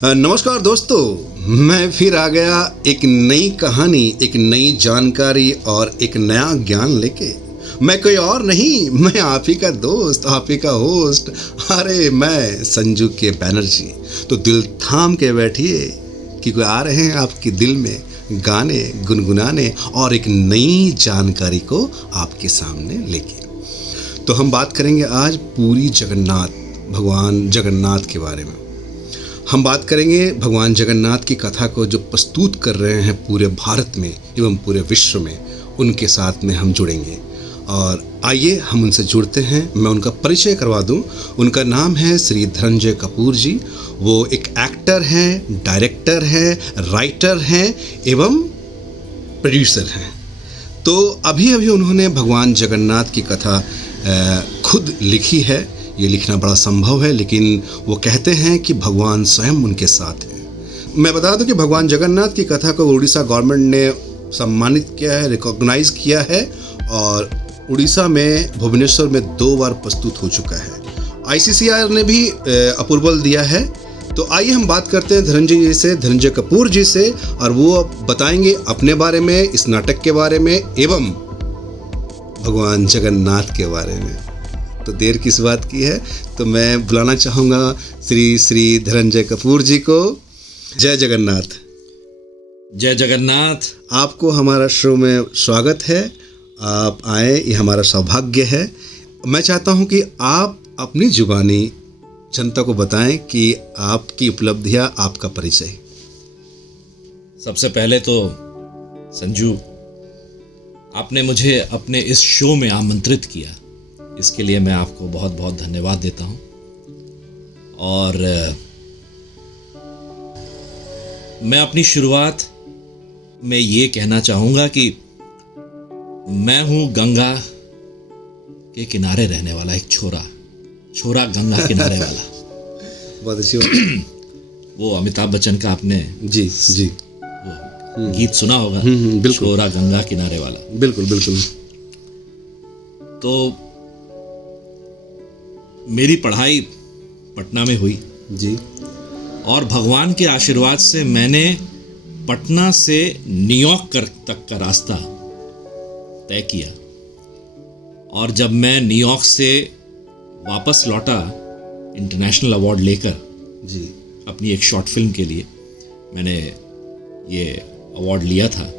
नमस्कार दोस्तों, मैं फिर आ गया एक नई कहानी, एक नई जानकारी और एक नया ज्ञान लेके। मैं कोई और नहीं, मैं आप ही का दोस्त, आप ही का होस्ट। अरे मैं संजू के बैनर्जी। तो दिल थाम के बैठिए क्योंकि आ रहे हैं आपके दिल में गाने गुनगुनाने और एक नई जानकारी को आपके सामने लेके। तो हम बात करेंगे आज पूरी जगन्नाथ, भगवान जगन्नाथ के बारे में। हम बात करेंगे भगवान जगन्नाथ की कथा को जो प्रस्तुत कर रहे हैं पूरे भारत में एवं पूरे विश्व में, उनके साथ में हम जुड़ेंगे। और आइए हम उनसे जुड़ते हैं। मैं उनका परिचय करवा दूं। उनका नाम है श्री धनंजय कपूर जी। वो एक एक्टर हैं, डायरेक्टर हैं, राइटर हैं एवं प्रोड्यूसर हैं। तो अभी अभी उन्होंने भगवान जगन्नाथ की कथा खुद लिखी है। ये लिखना बड़ा संभव है, लेकिन वो कहते हैं कि भगवान स्वयं उनके साथ हैं। मैं बता दूं कि भगवान जगन्नाथ की कथा को उड़ीसा गवर्नमेंट ने सम्मानित किया है, रिकॉग्नाइज किया है और उड़ीसा में भुवनेश्वर में 2 बार प्रस्तुत हो चुका है। ICCR ने भी अप्रूवल दिया है। तो आइए हम बात करते हैं धनंजय जी से, धनंजय कपूर जी से, और वो बताएंगे अपने बारे में, इस नाटक के बारे में एवं भगवान जगन्नाथ के बारे में। तो देर किस बात की है, तो मैं बुलाना चाहूँगा श्री धनंजय कपूर जी को। जय जगन्नाथ। जय जगन्नाथ। आपको हमारा शो में स्वागत है। आप आए, ये हमारा सौभाग्य है। मैं चाहता हूँ कि आप अपनी जुबानी जनता को बताएं कि आपकी उपलब्धियाँ, आपका परिचय। सबसे पहले तो संजू, आपने मुझे अपने इस शो में आमंत्रित किया, इसके लिए मैं आपको बहुत बहुत धन्यवाद देता हूँ। और मैं अपनी शुरुआत में ये कहना चाहूँगा कि मैं हूँ गंगा के किनारे रहने वाला एक छोरा गंगा किनारे वाला। बहुत अच्छी बात। वो अमिताभ बच्चन का आपने जी वो गीत सुना होगा, बिल्कुल। छोरा गंगा किनारे वाला। बिल्कुल बिल्कुल। तो मेरी पढ़ाई पटना में हुई जी। और भगवान के आशीर्वाद से मैंने पटना से न्यूयॉर्क तक का रास्ता तय किया। और जब मैं न्यूयॉर्क से वापस लौटा इंटरनेशनल अवार्ड लेकर जी, अपनी एक शॉर्ट फिल्म के लिए, मैंने ये अवार्ड लिया था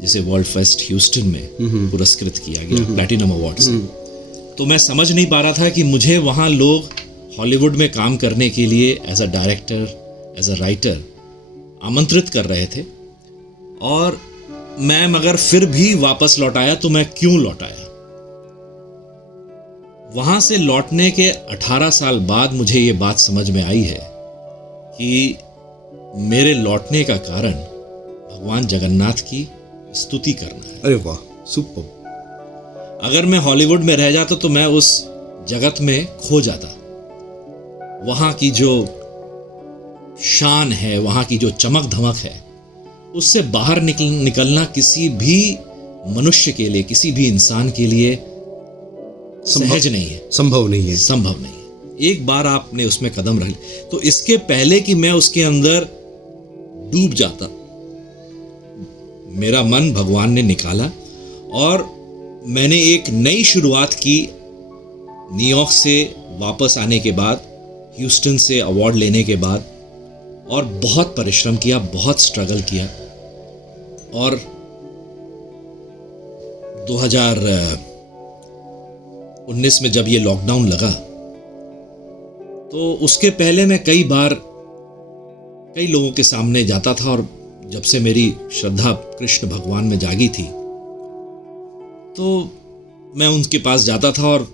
जिसे वर्ल्ड फेस्ट ह्यूस्टन में पुरस्कृत किया गया प्लैटिनम अवार्ड से। तो मैं समझ नहीं पा रहा था कि मुझे वहाँ लोग हॉलीवुड में काम करने के लिए as a director, as a writer आमंत्रित कर रहे थे, और मैं मगर फिर भी वापस लौट आया। तो मैं क्यों लौट आया? वहाँ से लौटने के 18 साल बाद मुझे ये बात समझ में आई है कि मेरे लौटने का कारण भगवान जगन्नाथ की स्तुति करना है। अरे वाह, सुपर। अगर मैं हॉलीवुड में रह जाता तो मैं उस जगत में खो जाता। वहाँ की जो शान है, वहाँ की जो चमक धमक है, उससे बाहर निकलना किसी भी मनुष्य के लिए, किसी भी इंसान के लिए सहज नहीं है, संभव नहीं है। संभव नहीं है। एक बार आपने उसमें कदम रख लिया तो इसके पहले कि मैं उसके अंदर डूब जाता, मेरा मन भगवान ने निकाला और मैंने एक नई शुरुआत की। न्यूयॉर्क से वापस आने के बाद, ह्यूस्टन से अवार्ड लेने के बाद, और बहुत परिश्रम किया, बहुत स्ट्रगल किया। और 2019 में जब ये लॉकडाउन लगा, तो उसके पहले मैं कई लोगों के सामने जाता था, और जब से मेरी श्रद्धा कृष्ण भगवान में जागी थी तो मैं उनके पास जाता था। और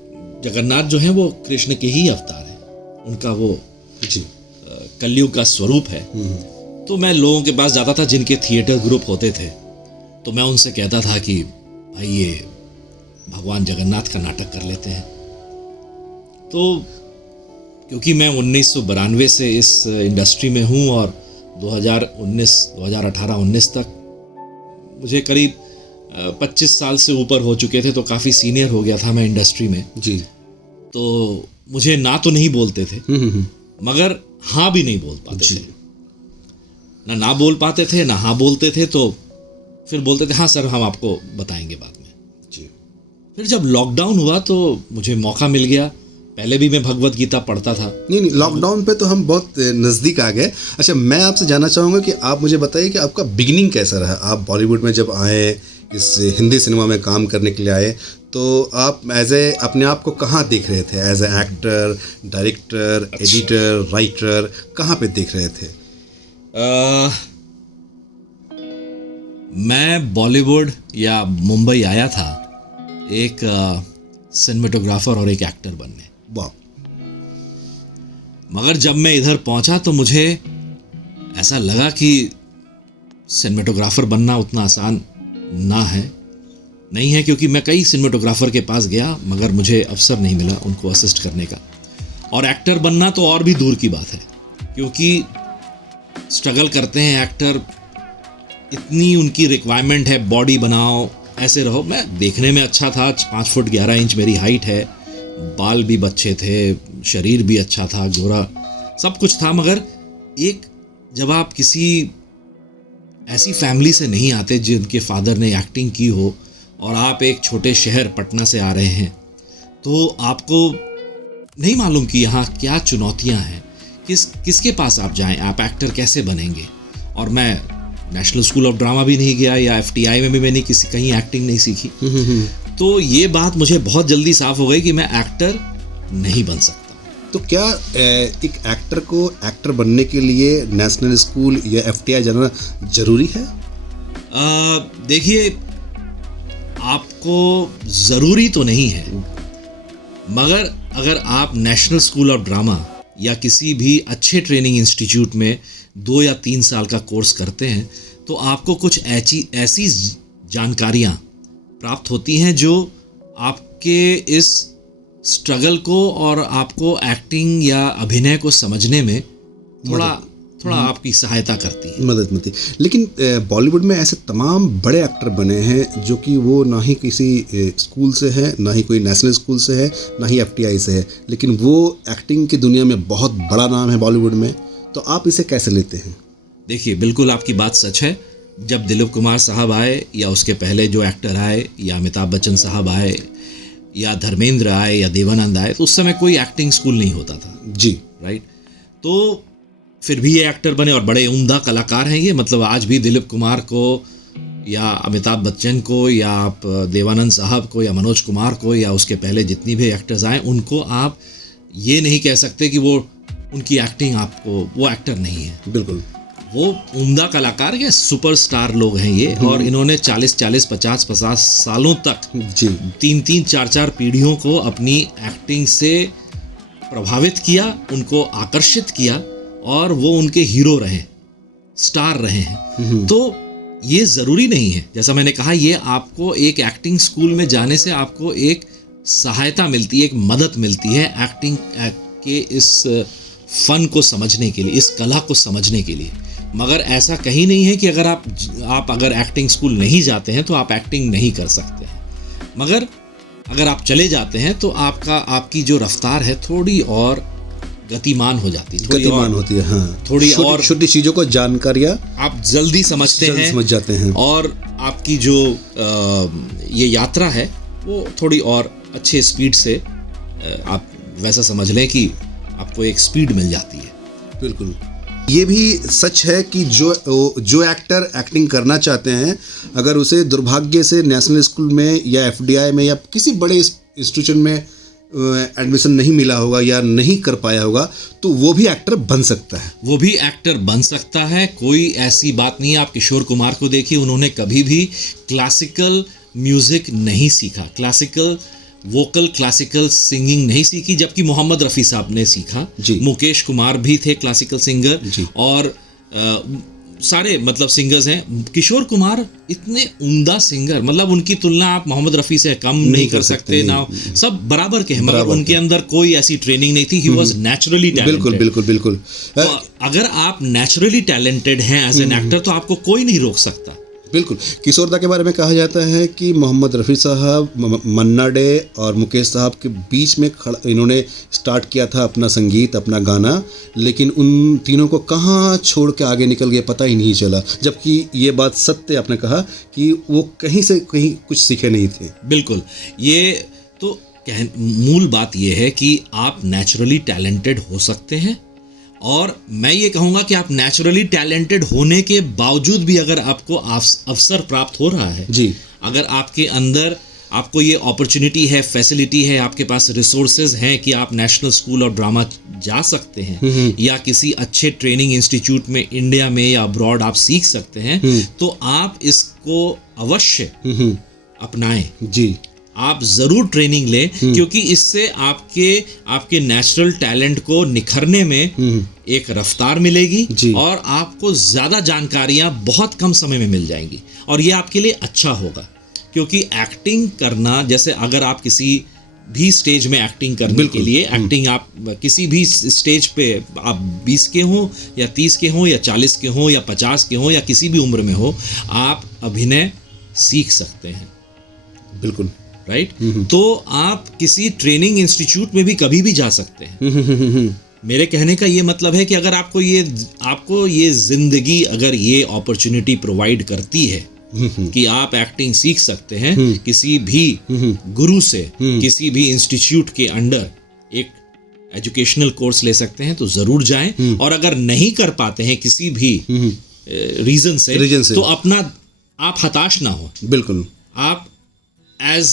जगन्नाथ जो हैं वो कृष्ण के ही अवतार हैं, उनका वो जी कलयुग का स्वरूप है। तो मैं लोगों के पास जाता था जिनके थिएटर ग्रुप होते थे, तो मैं उनसे कहता था कि भाई ये भगवान जगन्नाथ का नाटक कर लेते हैं। तो क्योंकि मैं 1992 से इस इंडस्ट्री में हूँ और 2018-19 तक मुझे करीब 25 साल से ऊपर हो चुके थे, तो काफ़ी सीनियर हो गया था मैं इंडस्ट्री में जी। तो मुझे ना तो नहीं बोलते थे, मगर हाँ भी नहीं बोल पाते थे। ना बोल पाते थे, ना हाँ बोलते थे, तो फिर बोलते थे हाँ सर हम आपको बताएंगे बाद में जी। फिर जब लॉकडाउन हुआ तो मुझे मौका मिल गया। पहले भी मैं भगवत गीता पढ़ता था। नहीं, लॉकडाउन पे तो हम बहुत नज़दीक आ गए। अच्छा, मैं आपसे जानना चाहूँगा कि आप मुझे बताइए कि आपका बिगिनिंग कैसा रहा। आप बॉलीवुड में जब आए, इस हिंदी सिनेमा में काम करने के लिए आए, तो आप अपने आप को कहाँ देख रहे थे? As a actor, director, editor, writer, कहाँ पे देख रहे थे? मैं बॉलीवुड या मुंबई आया था एक सिनेमेटोग्राफर और एक एक्टर बनने। वाह। मगर जब मैं इधर पहुंचा तो मुझे ऐसा लगा कि सिनेमेटोग्राफर बनना उतना आसान नहीं है, क्योंकि मैं कई सिनेमेटोग्राफर के पास गया मगर मुझे अवसर नहीं मिला उनको असिस्ट करने का। और एक्टर बनना तो और भी दूर की बात है, क्योंकि स्ट्रगल करते हैं एक्टर, इतनी उनकी रिक्वायरमेंट है, बॉडी बनाओ, ऐसे रहो। मैं देखने में अच्छा था, 5 फुट 11 इंच मेरी हाइट है, बाल भी अच्छे थे, शरीर भी अच्छा था, गोरा, सब कुछ था। मगर जब आप किसी ऐसी फैमिली से नहीं आते जिनके फादर ने एक्टिंग की हो और आप एक छोटे शहर पटना से आ रहे हैं, तो आपको नहीं मालूम कि यहाँ क्या चुनौतियाँ हैं, किसके पास आप जाएं, आप एक्टर कैसे बनेंगे। और मैं नेशनल स्कूल ऑफ ड्रामा भी नहीं गया, या FTI में भी मैंने कहीं एक्टिंग नहीं सीखी। तो ये बात मुझे बहुत जल्दी साफ हो गई कि मैं एक्टर नहीं बन सकता। तो क्या एक एक्टर को एक्टर बनने के लिए नेशनल स्कूल या FTI जाना जरूरी है? देखिए, आपको ज़रूरी तो नहीं है, मगर अगर आप नेशनल स्कूल ऑफ ड्रामा या किसी भी अच्छे ट्रेनिंग इंस्टीट्यूट में 2 या 3 साल का कोर्स करते हैं, तो आपको कुछ ऐसी जानकारियाँ प्राप्त होती हैं जो आपके इस स्ट्रगल को और आपको एक्टिंग या अभिनय को समझने में थोड़ा आपकी सहायता करती है, मदद मिलती। लेकिन बॉलीवुड में ऐसे तमाम बड़े एक्टर बने हैं जो कि वो ना ही किसी स्कूल से है, ना ही कोई नेशनल स्कूल से है, ना ही FTI से है, लेकिन वो एक्टिंग की दुनिया में बहुत बड़ा नाम है बॉलीवुड में। तो आप इसे कैसे लेते हैं? देखिए, बिल्कुल आपकी बात सच है। जब दिलीप कुमार साहब आए, या उसके पहले जो एक्टर आए, या अमिताभ बच्चन साहब आए, या धर्मेंद्र आए, या देवानंद आए, तो उस समय कोई एक्टिंग स्कूल नहीं होता था जी, राइट। तो फिर भी ये एक्टर बने और बड़े उम्दा कलाकार हैं ये। मतलब आज भी दिलीप कुमार को, या अमिताभ बच्चन को, या आप देवानंद साहब को, या मनोज कुमार को, या उसके पहले जितनी भी एक्टर्स आए, उनको आप ये नहीं कह सकते कि वो उनकी एक्टिंग आपको, वो एक्टर नहीं है। बिल्कुल, वो उम्दा कलाकार के सुपरस्टार लोग हैं ये। और इन्होंने 40-40, 50-50 सालों तक जी 3-3, 4-4 पीढ़ियों को अपनी एक्टिंग से प्रभावित किया, उनको आकर्षित किया, और वो उनके हीरो रहे, स्टार रहे हैं। तो ये ज़रूरी नहीं है, जैसा मैंने कहा, ये आपको एक एक्टिंग स्कूल में जाने से आपको एक सहायता मिलती है, एक मदद मिलती है एक्टिंग के इस फन को समझने के लिए, इस कला को समझने के लिए। मगर ऐसा कहीं नहीं है कि अगर आप अगर एक्टिंग स्कूल नहीं जाते हैं तो आप एक्टिंग नहीं कर सकते हैं। मगर अगर आप चले जाते हैं तो आपकी जो रफ्तार है थोड़ी और गतिमान हो जाती है, गतिमान होती है। हाँ, थोड़ी और छोटी चीज़ों को जानकारियाँ आप जल्दी समझ जाते हैं, और आपकी जो ये यात्रा है वो थोड़ी और अच्छे स्पीड से, आप वैसा समझ लें कि आपको एक स्पीड मिल जाती है। बिल्कुल, ये भी सच है कि जो एक्टर एक्टिंग करना चाहते हैं, अगर उसे दुर्भाग्य से नेशनल स्कूल में या FDI में या किसी बड़े इंस्टीट्यूशन में एडमिशन नहीं मिला होगा या नहीं कर पाया होगा, तो वो भी एक्टर बन सकता है। वो भी एक्टर बन सकता है, कोई ऐसी बात नहीं है। आप किशोर कुमार को देखिए, उन्होंने कभी भी क्लासिकल म्यूज़िक नहीं सीखा, क्लासिकल सिंगिंग नहीं सीखी, जबकि मोहम्मद रफ़ी साहब ने सीखा। मुकेश कुमार भी थे क्लासिकल सिंगर, और सारे मतलब सिंगर्स हैं। किशोर कुमार इतने उम्दा सिंगर, मतलब उनकी तुलना आप मोहम्मद रफ़ी से कम नहीं कर सकते ना, सब बराबर के हैं, मगर उनके अंदर कोई ऐसी ट्रेनिंग नहीं थी। He was naturally talented. बिल्कुल। तो अगर आप नेचुरली टैलेंटेड हैं एज एन एक्टर, तो आपको कोई नहीं रोक सकता। बिल्कुल। किशोर दा के बारे में कहा जाता है कि मोहम्मद रफ़ी साहब, मन्ना डे और मुकेश साहब के बीच में इन्होंने स्टार्ट किया था अपना संगीत, अपना गाना, लेकिन उन तीनों को कहाँ छोड़ के आगे निकल गए पता ही नहीं चला। जबकि ये बात सत्य आपने कहा कि वो कहीं से कहीं कुछ सीखे नहीं थे। बिल्कुल, ये तो मूल बात ये है कि आप नेचुरली टैलेंटेड हो सकते हैं, और मैं ये कहूँगा कि आप नेचुरली टैलेंटेड होने के बावजूद भी अगर आपको अवसर प्राप्त हो रहा है जी, अगर आपके अंदर आपको ये अपॉर्चुनिटी है, फैसिलिटी है, आपके पास रिसोर्सेज हैं कि आप नेशनल स्कूल ऑफ ड्रामा जा सकते हैं या किसी अच्छे ट्रेनिंग इंस्टीट्यूट में इंडिया में या अब्रॉड आप सीख सकते हैं, तो आप इसको अवश्य अपनाएं जी। आप ज़रूर ट्रेनिंग लें, क्योंकि इससे आपके नेचुरल टैलेंट को निखरने में एक रफ्तार मिलेगी और आपको ज़्यादा जानकारियाँ बहुत कम समय में मिल जाएंगी, और ये आपके लिए अच्छा होगा। क्योंकि एक्टिंग करना, जैसे अगर आप किसी भी स्टेज में एक्टिंग करने के लिए एक्टिंग आप किसी भी स्टेज पे आप 20 के हों या 30 के हों या 40 के हों या 50 के हों या किसी भी उम्र में हो, आप अभिनय सीख सकते हैं। बिल्कुल राइट। तो आप किसी ट्रेनिंग इंस्टीट्यूट में भी कभी भी जा सकते हैं। मेरे कहने का ये मतलब है कि अगर आपको ये जिंदगी अगर ये अपॉर्चुनिटी प्रोवाइड करती है कि आप एक्टिंग सीख सकते हैं किसी भी गुरु से, किसी भी इंस्टीट्यूट के अंडर एक एजुकेशनल कोर्स ले सकते हैं, तो जरूर जाएं। और अगर नहीं कर पाते हैं किसी भी रीजन से तो आप हताश ना हो। बिल्कुल, आप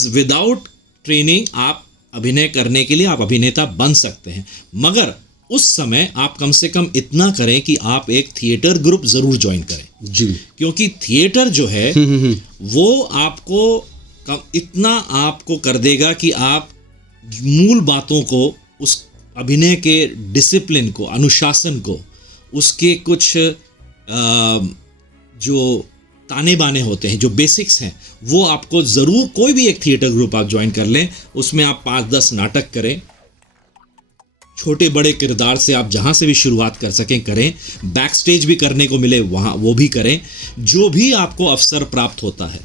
विदाउट ट्रेनिंग आप अभिनय करने के लिए आप अभिनेता बन सकते हैं, मगर उस समय आप कम से कम इतना करें कि आप एक थिएटर ग्रुप जरूर ज्वाइन करें जी। क्योंकि थिएटर जो है वो आपको इतना आपको कर देगा कि आप मूल बातों को, उस अभिनय के डिसिप्लिन को, अनुशासन को, उसके कुछ जो ताने बाने होते हैं, जो बेसिक्स हैं, वो आपको ज़रूर, कोई भी एक थिएटर ग्रुप आप ज्वाइन कर लें, उसमें आप 5-10 नाटक करें, छोटे बड़े किरदार से आप जहाँ से भी शुरुआत कर सकें करें, बैक स्टेज भी करने को मिले वहाँ वो भी करें, जो भी आपको अवसर प्राप्त होता है।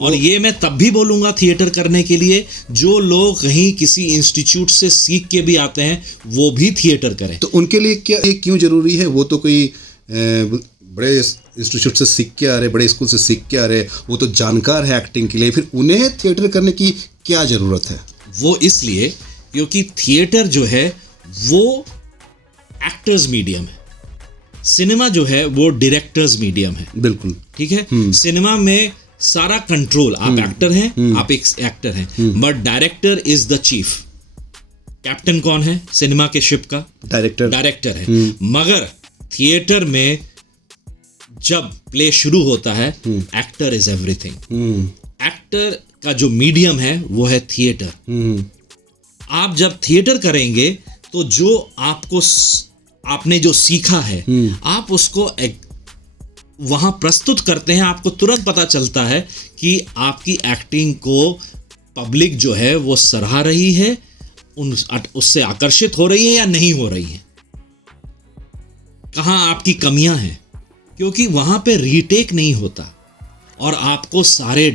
और ये मैं तब भी बोलूँगा थिएटर करने के लिए, जो लोग कहीं किसी इंस्टीट्यूट से सीख के भी आते हैं वो भी थिएटर करें। तो उनके लिए क्या ये क्यों ज़रूरी है? वो तो कोई बड़े इंस्टीट्यूट से सीख के आ रहे, बड़े स्कूल से सीख के आ रहे, वो तो जानकार है एक्टिंग के लिए, फिर उन्हें थिएटर करने की क्या ज़रूरत है? वो इसलिए क्योंकि थिएटर जो है वो एक्टर्स मीडियम है, सिनेमा जो है वो डायरेक्टर्स मीडियम है। बिल्कुल ठीक है। सिनेमा में सारा कंट्रोल, आप एक्टर हैं, आप एक एक्टर हैं, but director is the chief. Captain कौन है सिनेमा के शिप का? डायरेक्टर है। मगर थिएटर में जब प्ले शुरू होता है, एक्टर इज एवरीथिंग। एक्टर का जो मीडियम है वो है थिएटर। आप जब थिएटर करेंगे तो जो आपने जो सीखा है आप उसको वहां प्रस्तुत करते हैं, आपको तुरंत पता चलता है कि आपकी एक्टिंग को पब्लिक जो है वो सराह रही है, उससे आकर्षित हो रही है या नहीं हो रही है, कहाँ आपकी कमियां हैं, क्योंकि वहां पे रीटेक नहीं होता। और आपको सारे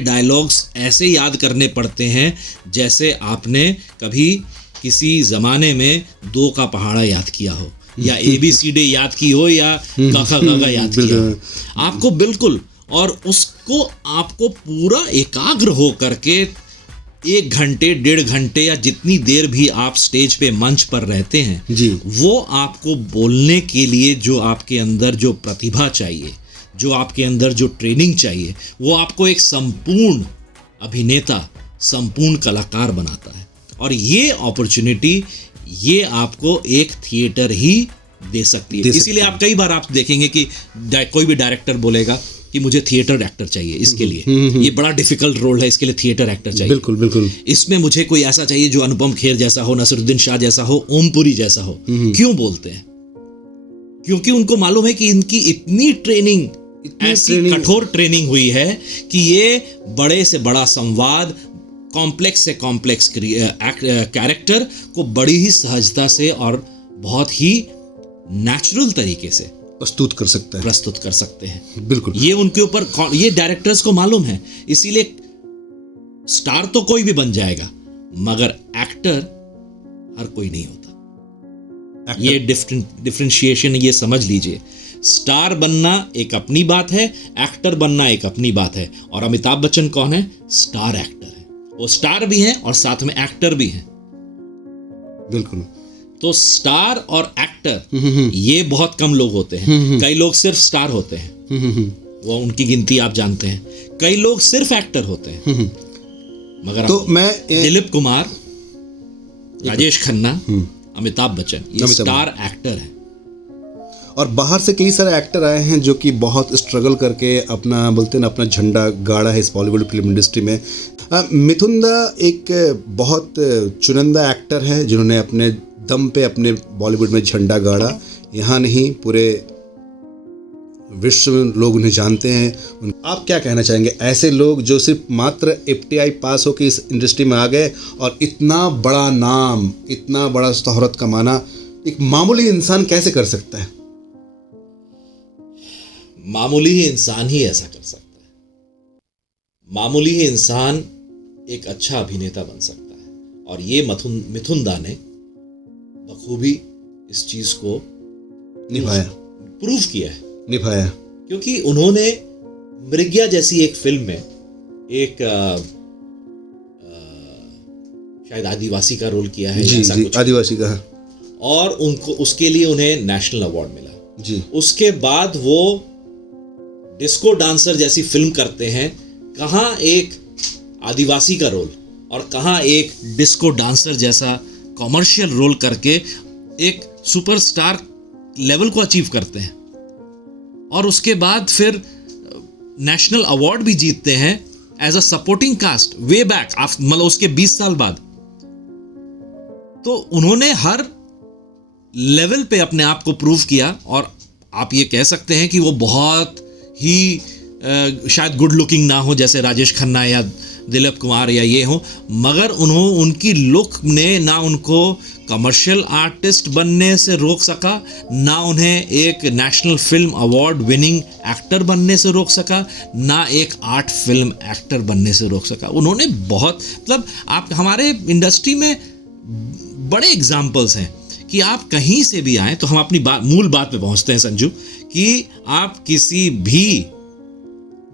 डायलॉग्स ऐसे याद करने पड़ते हैं जैसे आपने कभी किसी ज़माने में 2 का पहाड़ा याद किया हो, या ABCD याद की हो, या गा याद किया हो। आपको बिल्कुल, और उसको आपको पूरा एकाग्र हो करके 1 घंटे 1.5 घंटे या जितनी देर भी आप स्टेज पे मंच पर रहते हैं जी, वो आपको बोलने के लिए जो आपके अंदर जो प्रतिभा चाहिए, जो आपके अंदर जो ट्रेनिंग चाहिए, वो आपको एक संपूर्ण अभिनेता, संपूर्ण कलाकार बनाता है। और ये अपॉर्चुनिटी ये आपको एक थिएटर ही दे सकती है। इसीलिए आप कई बार आप देखेंगे कि कोई भी डायरेक्टर बोलेगा कि मुझे थिएटर एक्टर चाहिए, इसके लिए ये बड़ा डिफिकल्ट रोल है, इसके लिए थिएटर एक्टर चाहिए। बिल्कुल। इसमें मुझे कोई ऐसा चाहिए जो अनुपम खेर जैसा हो, नसीरुद्दीन शाह जैसा हो, ओमपुरी जैसा हो। क्यों बोलते हैं? क्योंकि उनको मालूम है कि इनकी इतनी ट्रेनिंग, ऐसी कठोर ट्रेनिंग हुई है कि ये बड़े से बड़ा संवाद, कॉम्प्लेक्स से कॉम्प्लेक्स कैरेक्टर को बड़ी ही सहजता से और बहुत ही नेचुरल तरीके से प्रस्तुत कर सकते हैं। बिल्कुल, ये उनके ऊपर, ये डायरेक्टर्स को मालूम है, इसीलिए स्टार तो कोई भी बन जाएगा मगर एक्टर हर कोई नहीं होता। ये डिफरेंशिएशन ये समझ लीजिए। स्टार बनना एक अपनी बात है, एक्टर बनना एक अपनी बात है। और अमिताभ बच्चन कौन है? स्टार एक्टर है। वो स्टार भी हैं और साथ में एक्टर भी हैं। बिल्कुल। तो स्टार और एक्टर ये बहुत कम लोग होते हैं। कई लोग सिर्फ स्टार होते हैं, वो उनकी गिनती आप जानते हैं। कई लोग सिर्फ एक्टर होते हैं। मगर तो मैं दिलीप कुमार, राजेश खन्ना, अमिताभ बच्चन ये स्टार एक्टर है। और बाहर से कई सारे एक्टर आए हैं जो कि बहुत स्ट्रगल करके अपना, बोलते हैं ना, अपना झंडा गाड़ा है इस बॉलीवुड फिल्म इंडस्ट्री में। मिथुन दा एक बहुत चुनिंदा एक्टर है जिन्होंने अपने दम पे अपने बॉलीवुड में झंडा गाड़ा। यहाँ नहीं, पूरे विश्व में लोग उन्हें जानते हैं। आप क्या कहना चाहेंगे ऐसे लोग जो सिर्फ मात्र FTI पास होकर इस इंडस्ट्री में आ गए और इतना बड़ा नाम, इतना बड़ा शोहरत कमाना एक मामूली इंसान कैसे कर सकता है? मामूली ही इंसान ही ऐसा कर सकता है। मामूली ही इंसान एक अच्छा अभिनेता बन सकता है। और ये मिथुन दा ने बखूबी इस चीज को निभाया, प्रूव किया है, निभाया। क्योंकि उन्होंने मृग्या जैसी एक फिल्म में एक शायद आदिवासी का रोल किया है। जी, जी, आदिवासी का। और उनको उसके लिए उन्हें नेशनल अवार्ड मिला। जी। उसके बाद वो डिस्को डांसर जैसी फिल्म करते हैं। कहाँ एक आदिवासी का रोल और कहाँ एक डिस्को डांसर जैसा कॉमर्शियल रोल करके एक सुपरस्टार लेवल को अचीव करते हैं। और उसके बाद फिर नेशनल अवार्ड भी जीतते हैं as a supporting cast way back, मतलब उसके 20 साल बाद। तो उन्होंने हर लेवल पे अपने आप को प्रूव किया। और आप ये कह सकते हैं कि वो बहुत ही शायद गुड लुकिंग ना हो जैसे राजेश खन्ना या दिलीप कुमार या ये हो, मगर उनकी लुक ने ना उनको कमर्शियल आर्टिस्ट बनने से रोक सका, ना उन्हें एक national film award winning actor बनने से रोक सका, ना एक आर्ट फिल्म एक्टर बनने से रोक सका। उन्होंने बहुत, मतलब आप हमारे इंडस्ट्री में बड़े एग्जाम्पल्स हैं कि आप कहीं से भी आए, तो हम अपनी मूल बात पे पहुंचते हैं संजू, कि आप किसी भी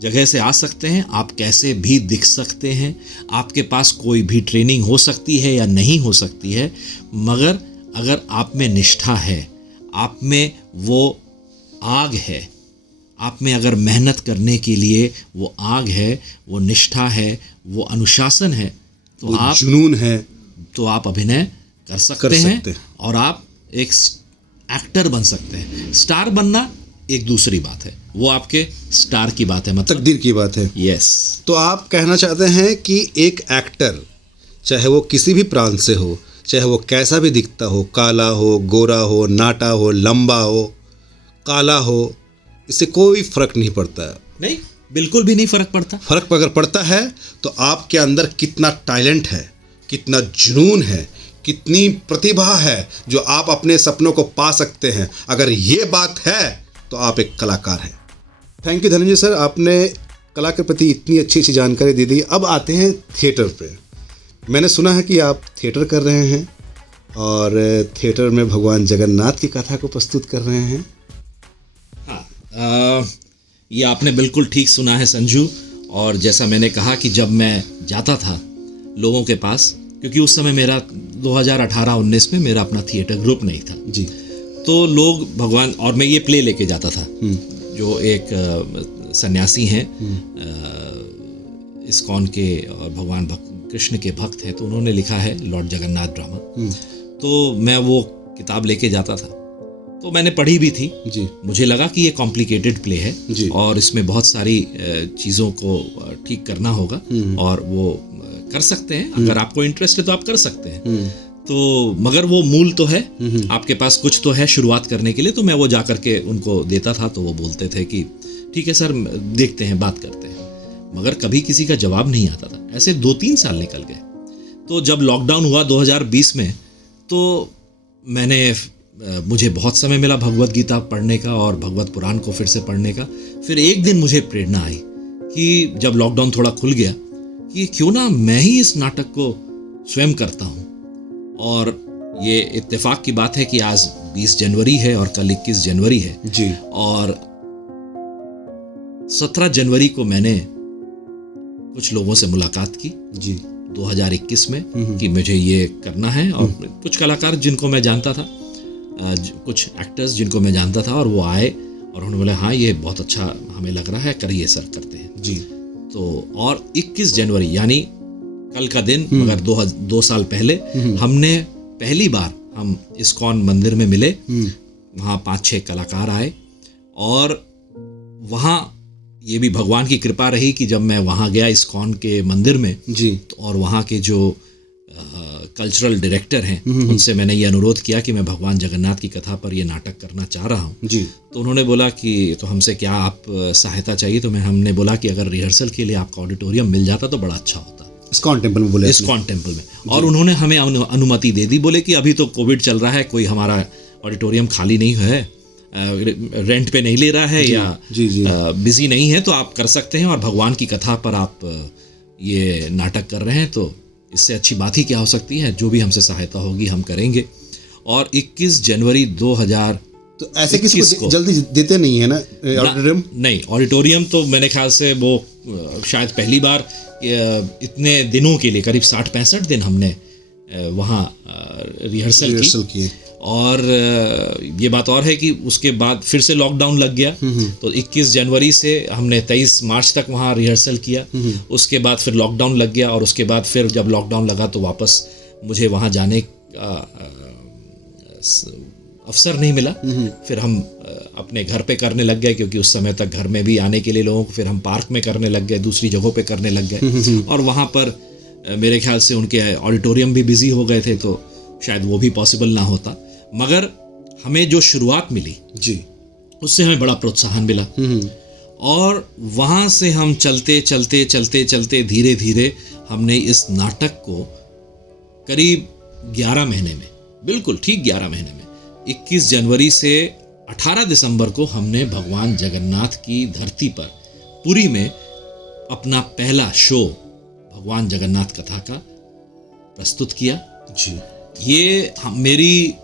जगह से आ सकते हैं, आप कैसे भी दिख सकते हैं, आपके पास कोई भी ट्रेनिंग हो सकती है या नहीं हो सकती है, मगर अगर आप में निष्ठा है, आप में वो आग है, आप में अगर मेहनत करने के लिए वो आग है, वो निष्ठा है, वो अनुशासन है, तो आप जुनून है, तो आप अभिनय कर सकते हैं और आप एक एक्टर बन सकते हैं। स्टार बनना एक दूसरी बात है, वो आपके स्टार की बात है, मतलब तकदीर की बात है। यस। तो आप कहना चाहते हैं कि एक एक्टर, चाहे वो किसी भी प्रांत से हो, चाहे वो कैसा भी दिखता हो, काला हो, गोरा हो, नाटा हो, लंबा हो, काला हो, इससे कोई फर्क नहीं पड़ता है। नहीं, बिल्कुल भी नहीं फर्क पड़ता। फर्क अगर पड़ता है तो आपके अंदर कितना टैलेंट है, कितना जुनून है, कितनी प्रतिभा है जो आप अपने सपनों को पा सकते हैं। अगर ये बात है तो आप एक कलाकार हैं। थैंक यू धनंजय सर, आपने कला के प्रति इतनी अच्छी अच्छी जानकारी दे दी। अब आते हैं थिएटर पे। मैंने सुना है कि आप थिएटर कर रहे हैं और थिएटर में भगवान जगन्नाथ की कथा को प्रस्तुत कर रहे हैं। हाँ, ये आपने बिल्कुल ठीक सुना है संजू। और जैसा मैंने कहा कि जब मैं जाता था लोगों के पास, क्योंकि उस समय मेरा 2018-19 में मेरा अपना थिएटर ग्रुप नहीं था जी, तो लोग भगवान, और मैं ये प्ले लेके जाता था। जो एक सन्यासी हैं इस्कॉन के और भगवान कृष्ण के भक्त हैं, तो उन्होंने लिखा है लॉर्ड जगन्नाथ ड्रामा। तो मैं वो किताब लेके जाता था, तो मैंने पढ़ी भी थी जी। मुझे लगा कि ये कॉम्प्लिकेटेड प्ले है जी। और इसमें बहुत सारी चीज़ों को ठीक करना होगा और वो कर सकते हैं, अगर आपको इंटरेस्ट है तो आप कर सकते हैं। तो मगर वो मूल तो है, आपके पास कुछ तो है शुरुआत करने के लिए। तो मैं वो जा करके उनको देता था, तो वो बोलते थे कि ठीक है सर, देखते हैं, बात करते हैं। मगर कभी किसी का जवाब नहीं आता था। ऐसे 2-3 साल निकल गए। तो जब लॉकडाउन हुआ 2020 में, तो मैंने मुझे बहुत समय मिला भगवत गीता पढ़ने का और भगवत पुराण को फिर से पढ़ने का। फिर एक दिन मुझे प्रेरणा आई कि जब लॉकडाउन थोड़ा खुल गया कि क्यों ना मैं ही इस नाटक को स्वयं करता हूँ। और ये इत्तेफाक की बात है कि आज 20 जनवरी है और कल 21 जनवरी है जी। और 17 जनवरी को मैंने कुछ लोगों से मुलाकात की जी 2021 में कि मुझे ये करना है। और कुछ कलाकार जिनको मैं जानता था, कुछ एक्टर्स जिनको मैं जानता था, और वो आए और उन्होंने बोला हाँ ये बहुत अच्छा हमें लग रहा है, करिए सर, करते हैं जी। तो और 21 जनवरी यानी कल का दिन, मगर 2 साल पहले हमने पहली बार हम इस्कॉन मंदिर में मिले। वहाँ 5-6 कलाकार आए और वहाँ ये भी भगवान की कृपा रही कि जब मैं वहाँ गया इस्कॉन के मंदिर में जी, और वहाँ के जो कल्चरल डायरेक्टर हैं उनसे मैंने ये अनुरोध किया कि मैं भगवान जगन्नाथ की कथा पर ये नाटक करना चाह रहा हूँ जी। तो उन्होंने बोला कि तो हमसे क्या आप सहायता चाहिए। तो हमने बोला कि अगर रिहर्सल के लिए आपका ऑडिटोरियम मिल जाता तो बड़ा अच्छा होता। इस्कॉन टेम्पल में बोले, इस्कॉन टेम्पल में। और उन्होंने हमें अनुमति दे दी। बोले कि अभी तो कोविड चल रहा है, कोई हमारा ऑडिटोरियम खाली नहीं है, रेंट पे नहीं ले रहा है या बिजी नहीं है, तो आप कर सकते हैं। और भगवान की कथा पर आप ये नाटक कर रहे हैं तो इससे अच्छी बात ही क्या हो सकती है। जो भी हमसे सहायता होगी हम करेंगे। और 21 जनवरी 2000 तो ऐसे किसी को जल्दी देते नहीं है ना ऑडिटोरियम? नहीं, ऑडिटोरियम तो मेरे ख्याल से वो शायद पहली बार इतने दिनों के लिए, करीब 60-65 दिन हमने वहाँ रिहर्सल की। और ये बात और है कि उसके बाद फिर से लॉकडाउन लग गया। तो 21 जनवरी से हमने 23 मार्च तक वहाँ रिहर्सल किया। उसके बाद फिर लॉकडाउन लग गया और उसके बाद फिर जब लॉकडाउन लगा तो वापस मुझे वहाँ जाने का अवसर नहीं मिला। फिर हम अपने घर पे करने लग गए, क्योंकि उस समय तक घर में भी आने के लिए लोगों को, फिर हम पार्क में करने लग गए, दूसरी जगहों पे करने लग गए। और वहाँ पर मेरे ख्याल से उनके ऑडिटोरियम भी बिजी हो गए थे तो शायद वो भी पॉसिबल ना होता। मगर हमें जो शुरुआत मिली जी, उससे हमें बड़ा प्रोत्साहन मिला। और वहाँ से हम चलते चलते चलते चलते धीरे धीरे हमने इस नाटक को करीब 11 महीने में, बिल्कुल ठीक 11 महीने में, 21 जनवरी से 18 दिसंबर को हमने भगवान जगन्नाथ की धरती पर पुरी में अपना पहला शो भगवान जगन्नाथ कथा का प्रस्तुत किया जी। ये मेरी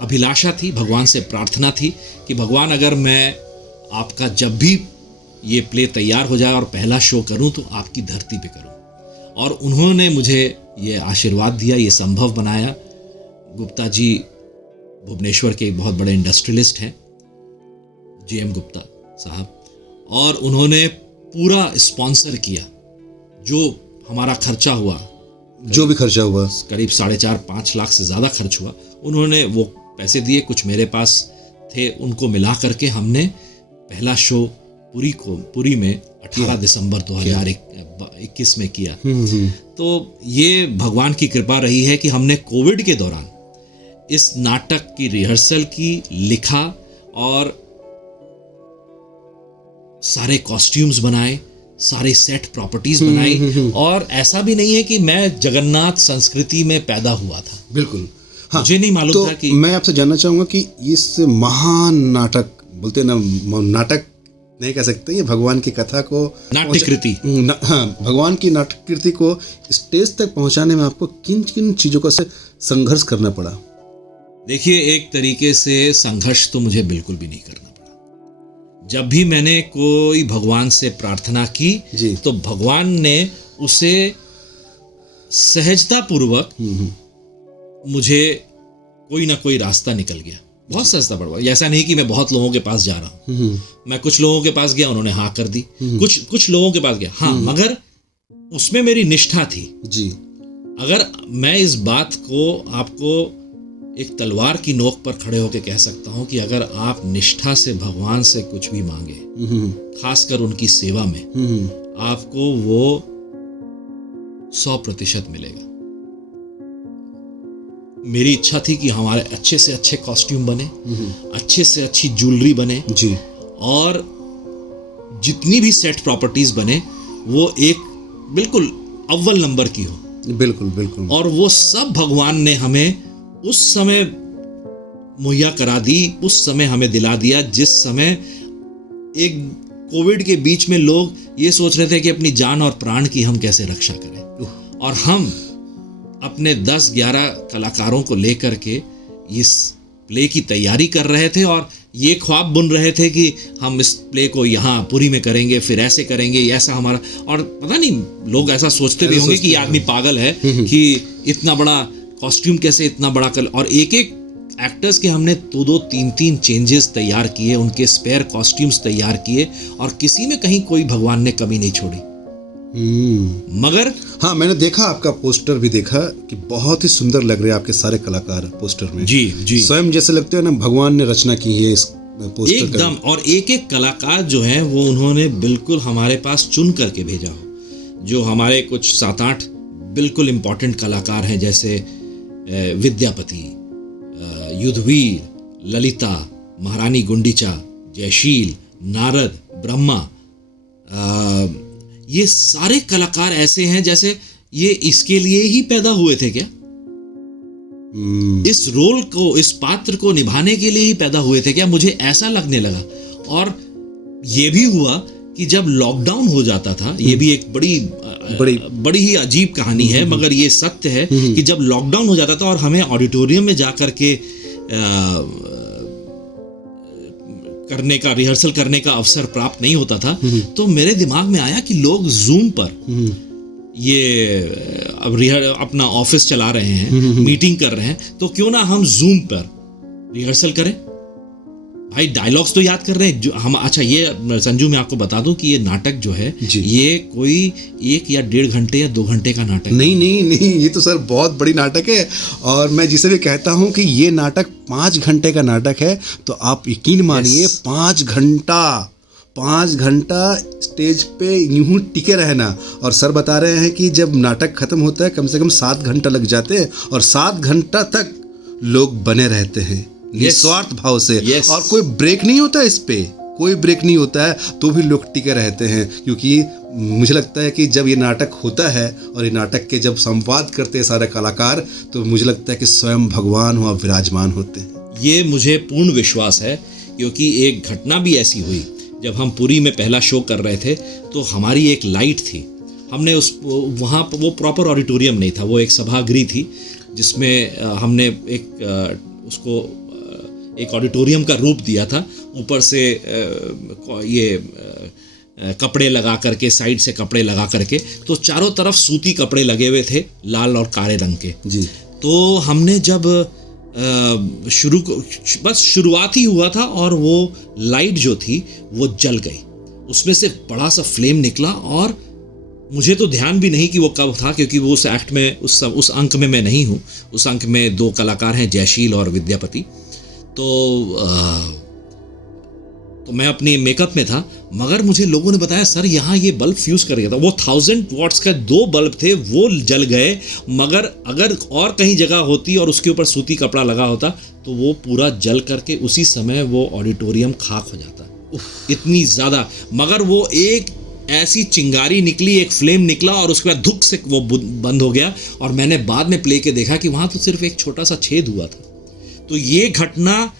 अभिलाषा थी, भगवान से प्रार्थना थी कि भगवान अगर मैं आपका जब भी ये प्ले तैयार हो जाए और पहला शो करूं तो आपकी धरती पे करूं। और उन्होंने मुझे ये आशीर्वाद दिया, ये संभव बनाया। गुप्ता जी भुवनेश्वर के एक बहुत बड़े इंडस्ट्रियलिस्ट हैं, GM गुप्ता साहब, और उन्होंने पूरा स्पॉन्सर किया। जो हमारा खर्चा हुआ, जो भी खर्चा हुआ, करीब 4.5-5 लाख से ज़्यादा खर्च हुआ, उन्होंने वो पैसे दिए। कुछ मेरे पास थे, उनको मिला करके हमने पहला शो पुरी में 18 दिसंबर 2021 में किया। तो ये भगवान की कृपा रही है कि हमने कोविड के दौरान इस नाटक की रिहर्सल की, लिखा और सारे कॉस्ट्यूम्स बनाए, सारे सेट प्रॉपर्टीज बनाई। और ऐसा भी नहीं है कि मैं जगन्नाथ संस्कृति में पैदा हुआ था, बिल्कुल हाँ। मुझे नहीं मालूम तो था कि मैं आपसे जानना चाहूंगा कि इस महान नाटक, बोलते ना नाटक नहीं कह सकते, ये भगवान की कथा को, नाट्यकृति, हाँ, भगवान की नाट्यकृति को स्टेज तक पहुंचाने में आपको किन किन चीजों का से संघर्ष करना पड़ा? देखिए, एक तरीके से संघर्ष तो मुझे बिल्कुल भी नहीं करना पड़ा। जब भी मैंने कोई भगवान से प्रार्थना की तो भगवान ने उसे सहजता पूर्वक मुझे कोई ना कोई रास्ता निकल गया, बहुत सहजता पड़ा। ऐसा नहीं कि मैं बहुत लोगों के पास जा रहा हूँ, मैं कुछ लोगों के पास गया, उन्होंने हाँ कर दी, कुछ लोगों के पास गया हाँ, मगर उसमें मेरी निष्ठा थी जी। अगर मैं इस बात को आपको एक तलवार की नोक पर खड़े होकर कह सकता हूं कि अगर आप निष्ठा से भगवान से कुछ भी मांगे, खासकर उनकी सेवा में, आपको वो 100% मिलेगा। मेरी इच्छा थी कि हमारे अच्छे से अच्छे कॉस्ट्यूम बने, अच्छे से अच्छी ज्वेलरी बने जी, और जितनी भी सेट प्रॉपर्टीज बने वो एक बिल्कुल अव्वल नंबर की हो। बिल्कुल बिल्कुल। और वो सब भगवान ने हमें उस समय मुहैया करा दी, उस समय हमें दिला दिया जिस समय एक कोविड के बीच में लोग ये सोच रहे थे कि अपनी जान और प्राण की हम कैसे रक्षा करें, और हम अपने 10-11 कलाकारों को लेकर के इस प्ले की तैयारी कर रहे थे और ये ख्वाब बुन रहे थे कि हम इस प्ले को यहाँ पुरी में करेंगे, फिर ऐसे करेंगे, ऐसा हमारा, और पता नहीं लोग ऐसा सोचते भी होंगे कि ये आदमी पागल है कि इतना बड़ा कॉस्ट्यूम कैसे, इतना बड़ा कल, और एक एक एक्टर्स के हमने 2-2, 3-3 चेंजेस तैयार किए, उनके स्पेयर कॉस्ट्यूम्स तैयार किए, और किसी में कहीं कोई भगवान ने कमी नहीं छोड़ी। मगर हाँ, मैंने देखा, आपका पोस्टर भी देखा कि बहुत ही सुंदर लग रहे हैं आपके सारे कलाकार पोस्टर में। जी जी, स्वयं जैसे लगते हैं ना भगवान ने रचना की है इस पोस्टर एकदम। और एक एक कलाकार जो है वो उन्होंने बिल्कुल हमारे पास चुन करके भेजा हो। जो हमारे कुछ 7-8 बिल्कुल इम्पोर्टेंट कलाकार हैं, जैसे विद्यापति, युद्धवीर, ललिता, महारानी गुंडीचा, जयशील, नारद, ब्रह्मा, ये सारे कलाकार ऐसे हैं जैसे ये इसके लिए ही पैदा हुए थे क्या? इस रोल को, इस पात्र को निभाने के लिए ही पैदा हुए थे क्या? मुझे ऐसा लगने लगा। और ये भी हुआ कि जब लॉकडाउन हो जाता था, ये भी एक बड़ी ही अजीब कहानी है, मगर ये सत्य है कि जब लॉकडाउन हो जाता था और हमें ऑडिटोरियम में जाकर के करने का, रिहर्सल करने का अवसर प्राप्त नहीं होता था, तो मेरे दिमाग में आया कि लोग जूम पर ये अब अपना ऑफिस चला रहे हैं, मीटिंग कर रहे हैं, तो क्यों ना हम जूम पर रिहर्सल करें। भाई डायलॉग्स तो याद कर रहे हैं जो हम। अच्छा, ये संजू मैं आपको बता दूं कि ये नाटक जो है ये कोई 1 या 1.5 घंटे या 2 घंटे का नाटक नहीं, ये तो सर बहुत बड़ी नाटक है। और मैं जिसे भी कहता हूं कि ये नाटक 5 घंटे का नाटक है, तो आप यकीन मानिए 5 घंटा स्टेज पे यूं टिके रहना। और सर बता रहे हैं कि जब नाटक खत्म होता है कम से कम 7 घंटा लग जाते हैं, और 7 घंटा तक लोग बने रहते हैं निस्वार्थ भाव से। और कोई ब्रेक नहीं होता, इस पे कोई ब्रेक नहीं होता है, तो भी लोग टिके रहते हैं। क्योंकि मुझे लगता है कि जब ये नाटक होता है और ये नाटक के जब संवाद करते हैं सारे कलाकार, तो मुझे लगता है कि स्वयं भगवान वहाँ विराजमान होते हैं। ये मुझे पूर्ण विश्वास है, क्योंकि एक घटना भी ऐसी हुई। जब हम पुरी में पहला शो कर रहे थे तो हमारी एक लाइट थी, हमने वहाँ वो प्रॉपर ऑडिटोरियम नहीं था, वो एक सभागृह थी जिसमें हमने उसको एक ऑडिटोरियम का रूप दिया था। ऊपर से ये कपड़े लगा करके, साइड से कपड़े लगा करके, तो चारों तरफ सूती कपड़े लगे हुए थे, लाल और काले रंग के जी। तो हमने जब बस शुरुआत ही हुआ था और वो लाइट जो थी वो जल गई, उसमें से बड़ा सा फ्लेम निकला, और मुझे तो ध्यान भी नहीं कि वो कब था, क्योंकि वो उस एक्ट में, उस अंक में मैं नहीं हूँ। उस अंक में 2 कलाकार हैं, जयशील और विद्यापति। तो मैं अपने मेकअप में था, मगर मुझे लोगों ने बताया सर यहाँ ये बल्ब फ्यूज कर गया था। वो 1000 वॉट्स का 2 बल्ब थे, वो जल गए। मगर अगर और कहीं जगह होती और उसके ऊपर सूती कपड़ा लगा होता तो वो पूरा जल करके उसी समय वो ऑडिटोरियम खाक हो जाता। इतनी ज़्यादा। मगर वो एक ऐसी चिंगारी निकली, एक फ्लेम निकला, और उसके बाद धुक से वो बंद हो गया। और मैंने बाद में प्ले के देखा कि वहाँ तो सिर्फ एक छोटा सा छेद हुआ था। तो ये घटना,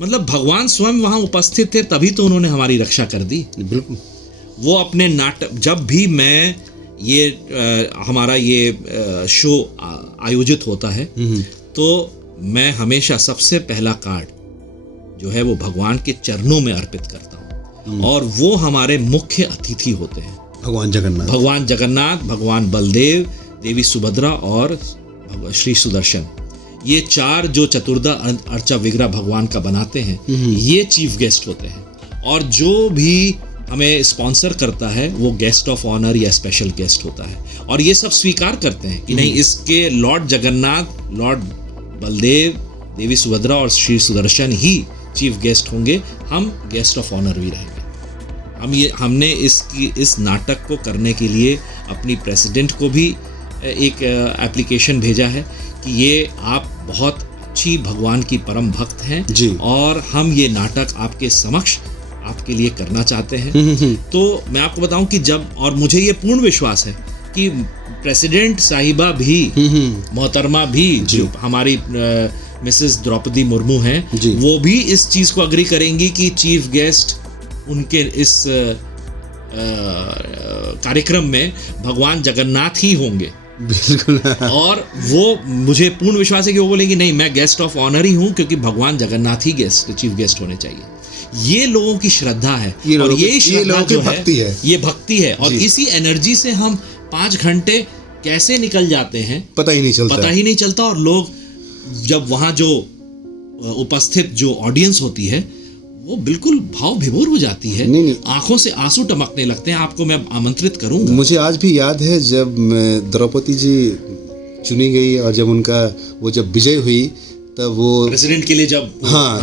मतलब भगवान स्वयं वहाँ उपस्थित थे, तभी तो उन्होंने हमारी रक्षा कर दी। बिल्कुल। वो अपने नाटक, जब भी मैं ये हमारा ये शो आयोजित होता है, तो मैं हमेशा सबसे पहला कार्ड जो है वो भगवान के चरणों में अर्पित करता हूँ। और वो हमारे मुख्य अतिथि होते हैं भगवान जगन्नाथ, भगवान बलदेव, देवी सुभद्रा और श्री सुदर्शन। ये 4 जो चतुर्धा अर्चा विग्रह भगवान का बनाते हैं, ये चीफ गेस्ट होते हैं। और जो भी हमें स्पॉन्सर करता है वो गेस्ट ऑफ ऑनर या स्पेशल गेस्ट होता है। और ये सब स्वीकार करते हैं कि नहीं, इसके लॉर्ड जगन्नाथ, लॉर्ड बलदेव, देवी सुभद्रा और श्री सुदर्शन ही चीफ गेस्ट होंगे, हम गेस्ट ऑफ ऑनर भी रहेंगे। हमने इस नाटक को करने के लिए अपनी प्रेसिडेंट को भी एक एप्लीकेशन भेजा है कि ये आप बहुत अच्छी भगवान की परम भक्त हैं जी, और हम ये नाटक आपके समक्ष आपके लिए करना चाहते हैं। तो मैं आपको बताऊं कि जब, और मुझे ये पूर्ण विश्वास है कि प्रेसिडेंट साहिबा भी, मोहतरमा भी, जो हमारी मिसेस द्रौपदी मुर्मू हैं, जी। वो भी इस चीज़ को अग्री करेंगी कि चीफ गेस्ट उनके इस कार्यक्रम में भगवान जगन्नाथ ही होंगे। बिल्कुल। और वो मुझे पूर्ण विश्वास है कि वो बोलेंगे नहीं, मैं गेस्ट ऑफ ऑनर ही हूँ, क्योंकि भगवान जगन्नाथ ही चीफ गेस्ट होने चाहिए। ये लोगों की श्रद्धा है, और ये श्रद्धा जो है ये भक्ति है, और इसी एनर्जी से हम 5 घंटे कैसे निकल जाते हैं पता ही नहीं चलता। और लोग जब वहाँ जो उपस्थित जो ऑडियंस होती है वो बिल्कुल भाव विभोर हो जाती है, नहीं। आंखों से आंसू टपकने लगते हैं। आपको मैं आमंत्रित करूंगा। मुझे आज भी याद है जब द्रौपदी जी चुनी गई और जब उनका वो जब विजय हुई, तब वो प्रेसिडेंट के लिए जब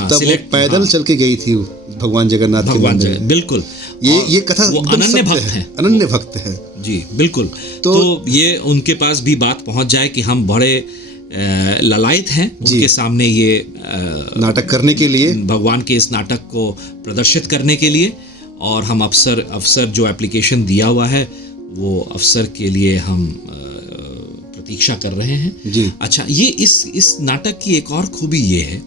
तब वो पैदल चल के गई थी भगवान जगन्नाथ के मंदिर में। बिल्कुल, ये कथा वो अनन्य भक्त है जी, बिल्कुल। तो ये उनके पास भी बात पहुंच जाए कि हम बड़े ललायत हैं उनके सामने ये नाटक करने के लिए, भगवान के इस नाटक को प्रदर्शित करने के लिए, और हम अफसर जो एप्लीकेशन दिया हुआ है वो अफसर के लिए हम प्रतीक्षा कर रहे हैं जी। अच्छा, ये इस नाटक की एक और खूबी ये है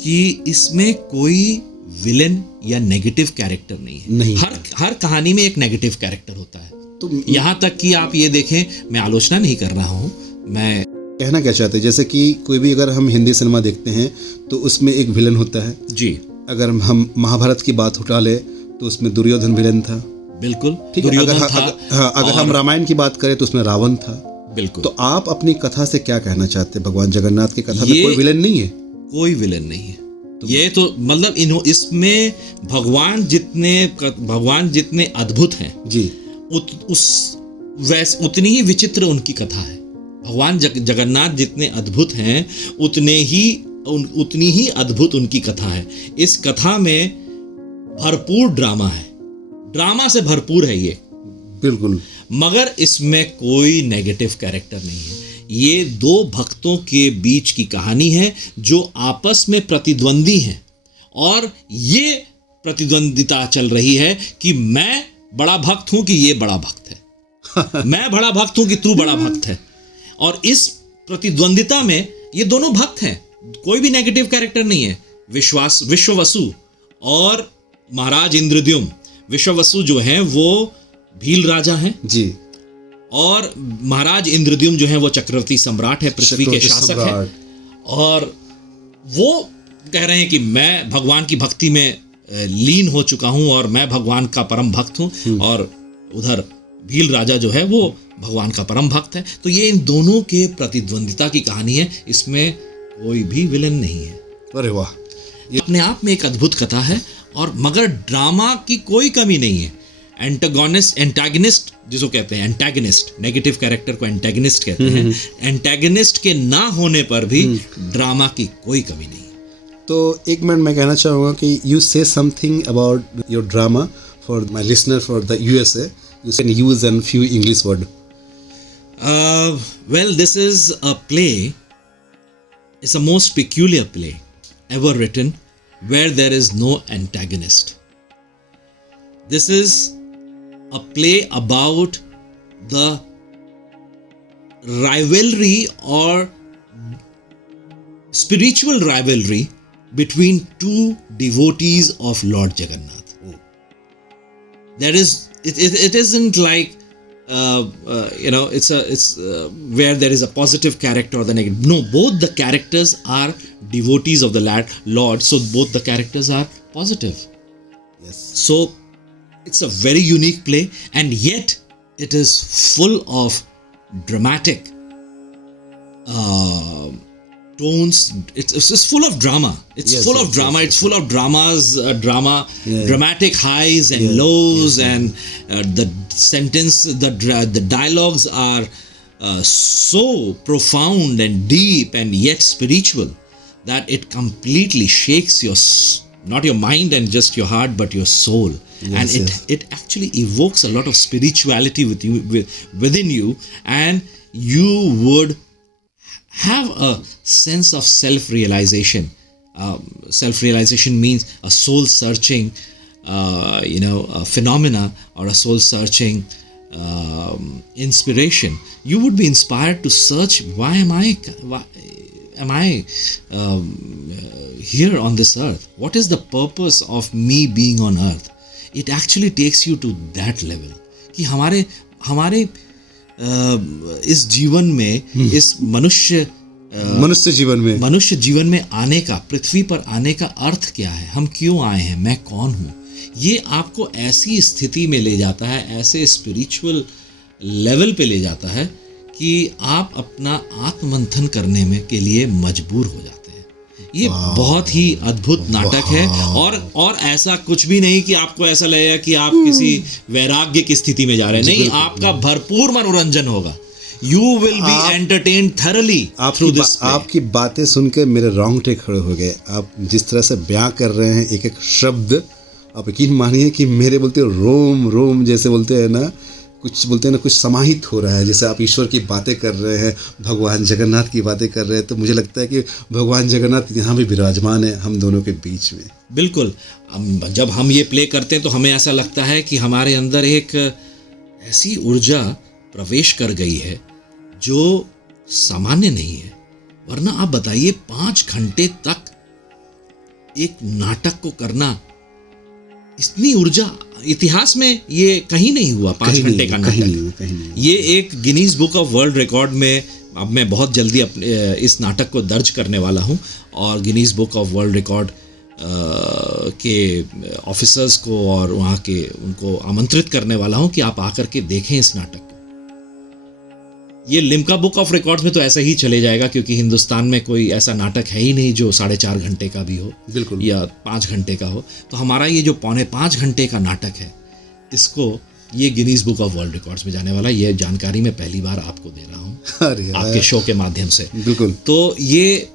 कि इसमें कोई विलेन या नेगेटिव कैरेक्टर नहीं है। हर कहानी में एक नेगेटिव कैरेक्टर होता है। तो यहाँ तक कि आप ये देखें, मैं आलोचना नहीं कर रहा हूँ, मैं कहना क्या चाहते हैं, जैसे कि कोई भी अगर हम हिंदी सिनेमा देखते हैं तो उसमें एक विलन होता है जी। अगर हम महाभारत की बात उठा ले तो उसमें दुर्योधन विलन था, बिल्कुल ठीक है। अगर हम रामायण की बात करें तो उसमें रावण था, बिल्कुल। तो आप अपनी कथा से क्या कहना चाहते हैं? भगवान जगन्नाथ की कथा में कोई विलन नहीं है? कोई विलन नहीं है। तो ये तो मतलब इसमें भगवान जितने अद्भुत हैं जी, उतनी ही विचित्र उनकी कथा है। भगवान जगन्नाथ जितने अद्भुत हैं उतनी ही अद्भुत उनकी कथा है। इस कथा में भरपूर ड्रामा है, ड्रामा से भरपूर है ये, बिल्कुल। मगर इसमें कोई नेगेटिव कैरेक्टर नहीं है। ये 2 भक्तों के बीच की कहानी है जो आपस में प्रतिद्वंदी हैं, और ये प्रतिद्वंदिता चल रही है कि मैं बड़ा भक्त हूं कि ये बड़ा भक्त है मैं बड़ा भक्त हूं कि तू बड़ा भक्त है। और इस प्रतिद्वंदिता में ये दोनों भक्त हैं, कोई भी नेगेटिव कैरेक्टर नहीं है। विश्ववसु और महाराज इंद्रद्युम्न, विश्ववसु जो हैं वो भील राजा हैं जी, और महाराज इंद्रद्युम्न जो हैं वो चक्रवर्ती सम्राट है, पृथ्वी के शासक हैं। और वो कह रहे हैं कि मैं भगवान की भक्ति में लीन हो चुका हूं और मैं भगवान का परम भक्त हूं, और उधर भील राजा जो है वो भगवान का परम भक्त है। तो ये इन दोनों के प्रतिद्वंदिता की कहानी है, इसमें कोई भी विलन नहीं है। अरे वाह, ये अपने आप में एक अद्भुत कथा है, और मगर ड्रामा की कोई कमी नहीं है। एंटागनिस्ट जिसको कहते हैं, एंटागनिस्ट, नेगेटिव कैरेक्टर को एंटागनिस्ट कहते हैं, एंटागनिस्ट के ना होने पर भी ड्रामा की कोई कमी नहीं है। तो एक मिनट मैं कहना चाहूँगा कि यू से something about your drama for my listener for the USA. You can use a few English word. Well, this is a play. It's a most peculiar play ever written, where there is no antagonist. This is a play about the rivalry or spiritual rivalry between 2 devotees of Lord Jagannath. There is it isn't like it's where there is a positive character or the negative. No, both the characters are devotees of the Lord, so both the characters are positive. Yes. So it's a very unique play, and yet it is full of dramatic tones. It's full of drama. It's full of drama. It's full of dramas, dramatic highs and lows, and the dialogues are so profound and deep and yet spiritual that it completely shakes not your mind and just your heart, but your soul. And it actually evokes a lot of spirituality within you, and you would have a sense of self-realization. Self-realization means a soul-searching, phenomena, or a soul-searching inspiration. You would be inspired to search, why am I am I here on this earth? What is the purpose of me being on earth? It actually takes you to that level कि हमारे इस जीवन में इस मनुष्य जीवन में आने का, पृथ्वी पर आने का अर्थ क्या है, हम क्यों आए हैं, मैं कौन हूँ, ये आपको ऐसी स्थिति में ले जाता है, ऐसे स्पिरिचुअल लेवल पे ले जाता है कि आप अपना आत्ममंथन करने में के लिए मजबूर हो जाते हैं। ये बहुत ही अद्भुत नाटक है और ऐसा कुछ भी नहीं कि आपको ऐसा लगेगा कि आप किसी वैराग्य की स्थिति में जा रहे हैं, नहीं, आपका भरपूर मनोरंजन होगा। You will be entertained thoroughly through this play. आपकी बातें सुन के मेरे रोंगटे खड़े हो गए। आप जिस तरह से बयां कर रहे हैं एक एक शब्द, आप यकीन मानिए कि मेरे बोलते रोम रोम जैसे बोलते हैं ना, कुछ बोलते हैं ना, कुछ समाहित हो रहा है। जैसे आप ईश्वर की बातें कर रहे हैं, भगवान जगन्नाथ की बातें कर रहे हैं, तो मुझे लगता है कि भगवान जगन्नाथ यहाँ भी विराजमान है हम दोनों के बीच में। बिल्कुल, जब हम ये प्ले करते हैं तो हमें ऐसा लगता है कि हमारे अंदर एक ऐसी ऊर्जा प्रवेश कर गई है जो सामान्य नहीं है। वरना आप बताइए 5 घंटे तक एक नाटक को करना, इतनी ऊर्जा इतिहास में ये कहीं नहीं हुआ। 5 घंटे का नाटक, ये एक Guinness book of world record में, अब मैं बहुत जल्दी अपने इस नाटक को दर्ज करने वाला हूँ और Guinness book of world record के ऑफिसर्स को और वहाँ के उनको आमंत्रित करने वाला हूँ कि आप आकर के देखें इस नाटक को। ये लिम्का बुक ऑफ रिकॉर्ड्स में तो ऐसा ही चले जाएगा, क्योंकि हिंदुस्तान में कोई ऐसा नाटक है ही नहीं जो 4.5 घंटे का भी हो, बिल्कुल, या 5 घंटे का हो। तो हमारा ये जो 4.5 घंटे का नाटक है, इसको ये Guinness book of world records में जाने वाला, ये जानकारी मैं पहली बार आपको दे रहा हूँ आपके शो के माध्यम से। बिल्कुल। तो ये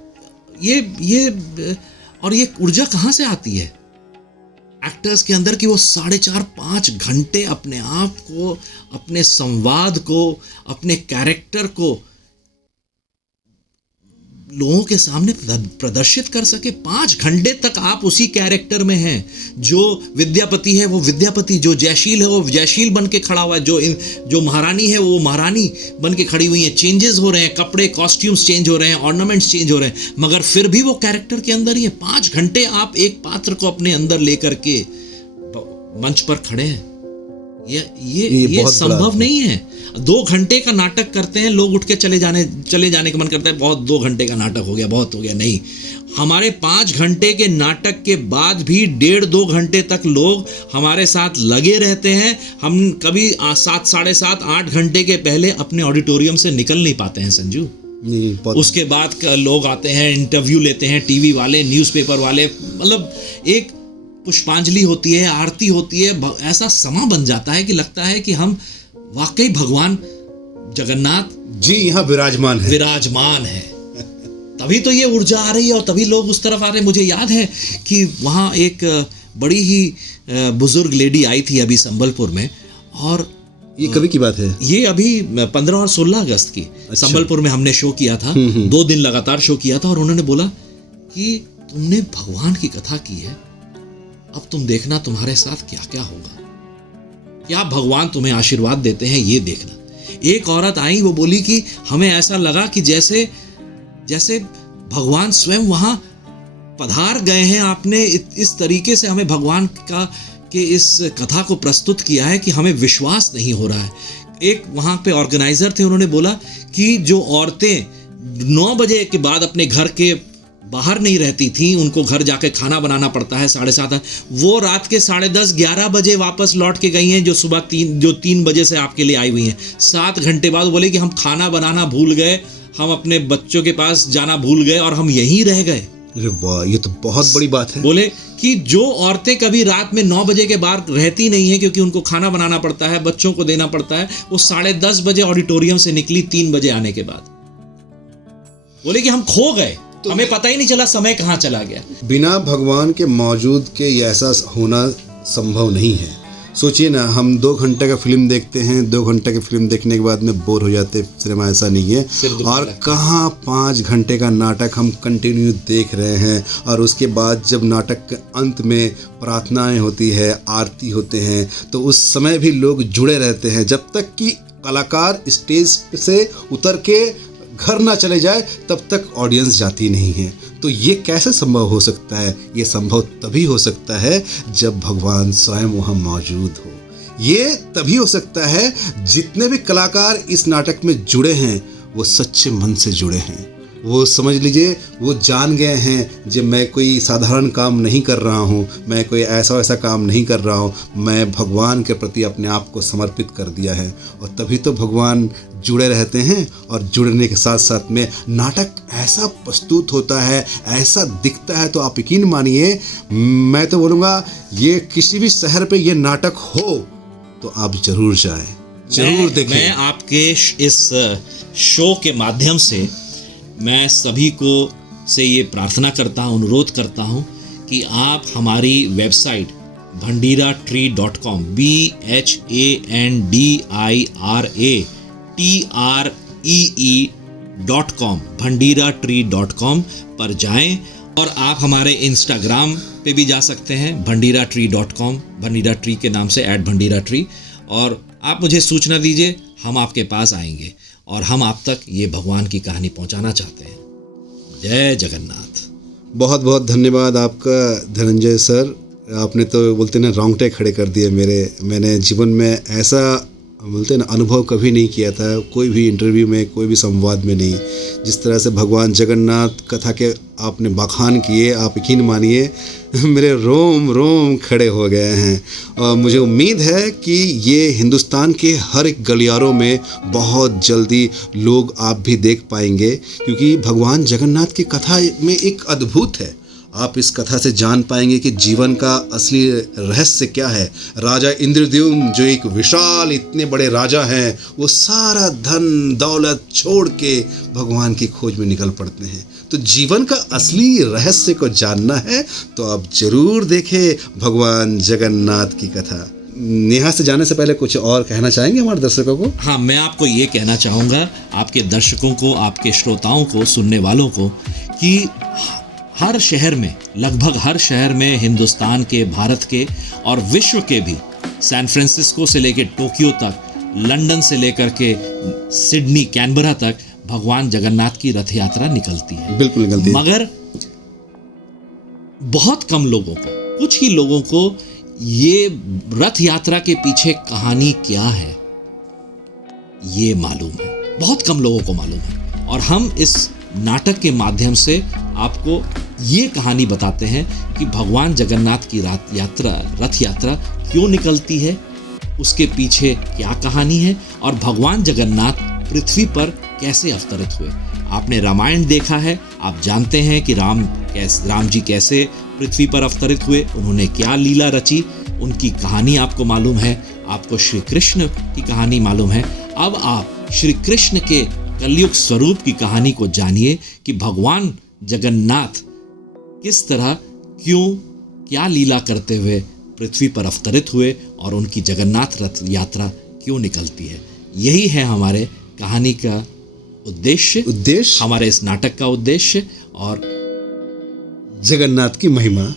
और ये ऊर्जा कहाँ से आती है एक्टर्स के अंदर कि वो 4.5-5 घंटे अपने आप को, अपने संवाद को, अपने कैरेक्टर को लोगों के सामने प्रदर्शित कर सके। 5 घंटे तक आप उसी कैरेक्टर में हैं। जो विद्यापति है वो विद्यापति, जो जयशील है वो जयशील बन के खड़ा हुआ है, जो महारानी है वो महारानी बन के खड़ी हुई है। चेंजेस हो रहे हैं, कपड़े, कॉस्ट्यूम्स चेंज हो रहे हैं, ऑर्नामेंट्स चेंज हो रहे हैं, मगर फिर भी वो कैरेक्टर के अंदर ही है। 5 घंटे आप एक पात्र को अपने अंदर लेकर के मंच पर खड़े हैं। ये संभव नहीं है। 2 घंटे का नाटक करते हैं, लोग उठ के चले जाने का मन करता है, बहुत 2 घंटे का नाटक हो गया, बहुत हो गया। नहीं, हमारे 5 घंटे के नाटक के बाद भी 1.5-2 घंटे तक लोग हमारे साथ लगे रहते हैं। हम कभी 7, 7.5, 8 घंटे के पहले अपने ऑडिटोरियम से निकल नहीं पाते हैं संजू। उसके बाद लोग आते हैं, इंटरव्यू लेते हैं, टीवी वाले, न्यूज़पेपर वाले, मतलब एक पुष्पांजलि होती है, आरती होती है, ऐसा समा बन जाता है कि लगता है कि हम वाकई भगवान जगन्नाथ जी यहाँ विराजमान है। तभी तो ये ऊर्जा आ रही है और तभी लोग उस तरफ आ रहे हैं। मुझे याद है कि वहाँ एक बड़ी ही बुजुर्ग लेडी आई थी अभी संबलपुर में, और ये कभी की बात है? ये अभी 15 और 16 अगस्त की। अच्छा। संबलपुर में हमने शो किया था, 2 दिन लगातार शो किया था, और उन्होंने बोला कि तुमने भगवान की कथा की है, अब तुम देखना तुम्हारे साथ क्या क्या होगा, क्या भगवान तुम्हें आशीर्वाद देते हैं, ये देखना। एक औरत आई, वो बोली कि हमें ऐसा लगा कि जैसे भगवान स्वयं वहां पधार गए हैं। आपने इस तरीके से हमें भगवान के इस कथा को प्रस्तुत किया है कि हमें विश्वास नहीं हो रहा है। एक वहां पे ऑर्गेनाइजर थे, उन्होंने बोला कि जो औरतें 9 बजे के बाद अपने घर के बाहर नहीं रहती थी, उनको घर जाके खाना बनाना पड़ता है 7:30, वो रात के 10:30, 11 बजे वापस लौट के गई हैं, जो सुबह 3 बजे से आपके लिए आई हुई हैं। 7 घंटे बाद बोले कि हम खाना बनाना भूल गए, हम अपने बच्चों के पास जाना भूल गए और हम यहीं रह गए। अरे वाह, ये तो बहुत बड़ी बात है। बोले कि जो औरतें कभी रात में 9 बजे के बाद रहती नहीं है, क्योंकि उनको खाना बनाना पड़ता है, बच्चों को देना पड़ता है, वो 10:30 बजे ऑडिटोरियम से निकली 3 बजे आने के बाद। बोले कि हम खो गए, तो हमें पता ही नहीं चला समय कहाँ चला गया। बिना भगवान के मौजूद के ये ऐसा होना संभव नहीं है। सोचिए ना, हम 2 घंटे का फिल्म देखते हैं, 2 घंटे की फिल्म देखने के बाद में बोर हो जाते, सिनेमा ऐसा नहीं है। और कहाँ 5 घंटे का नाटक हम कंटिन्यू देख रहे हैं, और उसके बाद जब नाटक के अंत में प्रार्थनाएं होती है, आरती होते हैं, तो उस समय भी लोग जुड़े रहते हैं, जब तक कि कलाकार स्टेज से उतर के घर ना चले जाए तब तक ऑडियंस जाती नहीं है। तो ये कैसे संभव हो सकता है? ये संभव तभी हो सकता है जब भगवान स्वयं वहाँ मौजूद हो। ये तभी हो सकता है जितने भी कलाकार इस नाटक में जुड़े हैं वो सच्चे मन से जुड़े हैं। वो समझ लीजिए वो जान गए हैं जब मैं कोई साधारण काम नहीं कर रहा हूँ, मैं कोई ऐसा वैसा काम नहीं कर रहा हूँ, मैं भगवान के प्रति अपने आप को समर्पित कर दिया है। और तभी तो भगवान जुड़े रहते हैं और जुड़ने के साथ साथ में नाटक ऐसा प्रस्तुत होता है, ऐसा दिखता है। तो आप यकीन मानिए, मैं तो बोलूँगा ये किसी भी शहर पे ये नाटक हो तो आप जरूर जाएं, जरूर देखें। मैं आपके इस शो के माध्यम से मैं सभी को से ये प्रार्थना करता हूँ, अनुरोध करता हूँ कि आप हमारी वेबसाइट bhandiratree.com BHANDIRATREE.com bhandiratree.com पर जाएं। और आप हमारे इंस्टाग्राम पे भी जा सकते हैं bhandiratree.com, भंडीरा ट्री के नाम से @bhandiratree। और आप मुझे सूचना दीजिए, हम आपके पास आएंगे और हम आप तक ये भगवान की कहानी पहुंचाना चाहते हैं। जय जगन्नाथ। बहुत बहुत धन्यवाद आपका धनंजय सर। आपने तो बोलते ना रोंगटे खड़े कर दिए मेरे। मैंने जीवन में ऐसा बोलते ना अनुभव कभी नहीं किया था, कोई भी इंटरव्यू में, कोई भी संवाद में नहीं। जिस तरह से भगवान जगन्नाथ कथा के आपने बखान किए, आप यकीन मानिए मेरे रोम रोम खड़े हो गए हैं। और मुझे उम्मीद है कि ये हिंदुस्तान के हर एक गलियारों में बहुत जल्दी लोग आप भी देख पाएंगे, क्योंकि भगवान जगन्नाथ की कथा में एक अद्भुत है। आप इस कथा से जान पाएंगे कि जीवन का असली रहस्य क्या है। राजा इंद्रद्युम्न जो एक विशाल इतने बड़े राजा हैं, वो सारा धन दौलत छोड़ के भगवान की खोज में निकल पड़ते हैं। तो जीवन का असली रहस्य को जानना है तो आप जरूर देखें भगवान जगन्नाथ की कथा। नेहा से जाने से पहले कुछ और कहना चाहेंगे हमारे दर्शकों को? हाँ, मैं आपको ये कहना चाहूँगा, आपके दर्शकों को, आपके श्रोताओं को, सुनने वालों को, कि हर शहर में, लगभग हर शहर में, हिंदुस्तान के, भारत के और विश्व के भी, सैन फ्रांसिस्को से लेकर टोक्यो तक, लंदन से लेकर के सिडनी, कैनबरा तक भगवान जगन्नाथ की रथ यात्रा निकलती है। बिल्कुल निकलती है। मगर बहुत कम लोगों को, कुछ ही लोगों को ये रथ यात्रा के पीछे कहानी क्या है ये मालूम है। बहुत कम लोगों को मालूम है। और हम इस नाटक के माध्यम से आपको ये कहानी बताते हैं कि भगवान जगन्नाथ की रथ यात्रा क्यों निकलती है, उसके पीछे क्या कहानी है, और भगवान जगन्नाथ पृथ्वी पर कैसे अवतरित हुए। आपने रामायण देखा है, आप जानते हैं कि राम जी कैसे पृथ्वी पर अवतरित हुए, उन्होंने क्या लीला रची, उनकी कहानी आपको मालूम है। आपको श्री कृष्ण की कहानी मालूम है। अब आप श्री कृष्ण के कलयुग स्वरूप की कहानी को जानिए कि भगवान जगन्नाथ किस तरह, क्यों, क्या लीला करते हुए पृथ्वी पर अवतरित हुए और उनकी जगन्नाथ रथ यात्रा क्यों निकलती है। यही है हमारे कहानी का उद्देश्य, हमारे इस नाटक का उद्देश्य। और जगन्नाथ की महिमा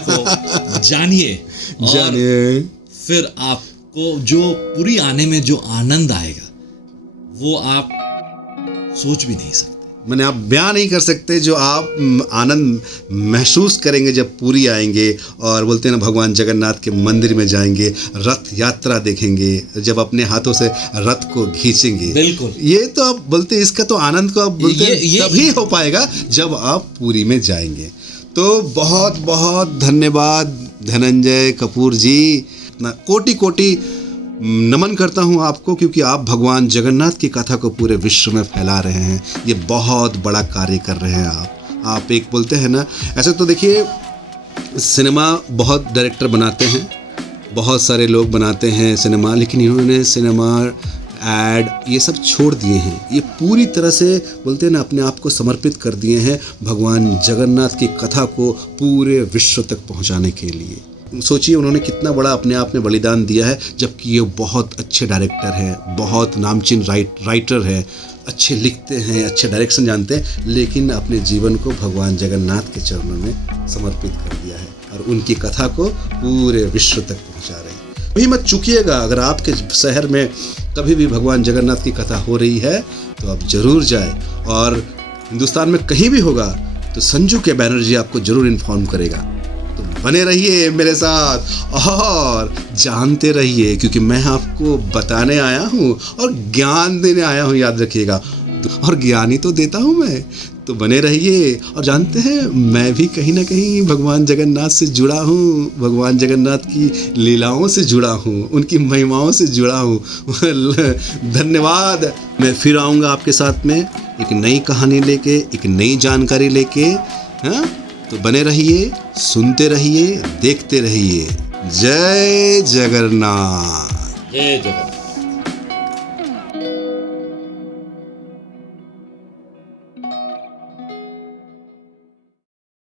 को जानिए, फिर आपको जो पूरी आने में जो आनंद आएगा वो आप सोच भी नहीं सकते। मैंने आप बयान नहीं कर सकते जो आप आनंद महसूस करेंगे जब पूरी आएंगे और बोलते हैं ना भगवान जगन्नाथ के मंदिर में जाएंगे, रथ यात्रा देखेंगे, जब अपने हाथों से रथ को खींचेंगे। बिल्कुल, ये तो आप बोलते इसका तो आनंद को आप बोलते तभी हो पाएगा जब आप पूरी में जाएंगे। तो बहुत बहुत धन्यवाद धनंजय कपूर जी, कोटि कोटि नमन करता हूँ आपको, क्योंकि आप भगवान जगन्नाथ की कथा को पूरे विश्व में फैला रहे हैं। ये बहुत बड़ा कार्य कर रहे हैं आप एक बोलते हैं ना, ऐसे तो देखिए सिनेमा बहुत डायरेक्टर बनाते हैं, बहुत सारे लोग बनाते हैं सिनेमा, लेकिन इन्होंने सिनेमा, एड, ये सब छोड़ दिए हैं। ये पूरी तरह से बोलते हैं ना अपने आप को समर्पित कर दिए हैं भगवान जगन्नाथ की कथा को पूरे विश्व तक पहुँचाने के लिए। सोचिए उन्होंने कितना बड़ा अपने आप में बलिदान दिया है, जबकि ये बहुत अच्छे डायरेक्टर हैं, बहुत नामचीन राइटर हैं, अच्छे लिखते हैं, अच्छे डायरेक्शन जानते हैं, लेकिन अपने जीवन को भगवान जगन्नाथ के चरणों में समर्पित कर दिया है और उनकी कथा को पूरे विश्व तक पहुंचा रहे हैं। कभी मत चूकिएगा। अगर आपके शहर में कभी भी भगवान जगन्नाथ की कथा हो रही है तो आप जरूर जाए, और हिंदुस्तान में कहीं भी होगा तो संजू के बैनर्जी आपको जरूर इन्फॉर्म करेगा। तो बने रहिए मेरे साथ और जानते रहिए, क्योंकि मैं आपको बताने आया हूँ और ज्ञान देने आया हूँ, याद रखिएगा। और ज्ञानी तो देता हूँ मैं, तो बने रहिए। और जानते हैं, मैं भी कहीं ना कहीं भगवान जगन्नाथ से जुड़ा हूँ, भगवान जगन्नाथ की लीलाओं से जुड़ा हूँ, उनकी महिमाओं से जुड़ा हूँ। धन्यवाद। मैं फिर आऊँगा आपके साथ में एक नई कहानी लेके, एक नई जानकारी लेके। हाँ, तो बने रहिए, सुनते रहिए, देखते रहिए। जय जगन्नाथ। जय जगन्नाथ।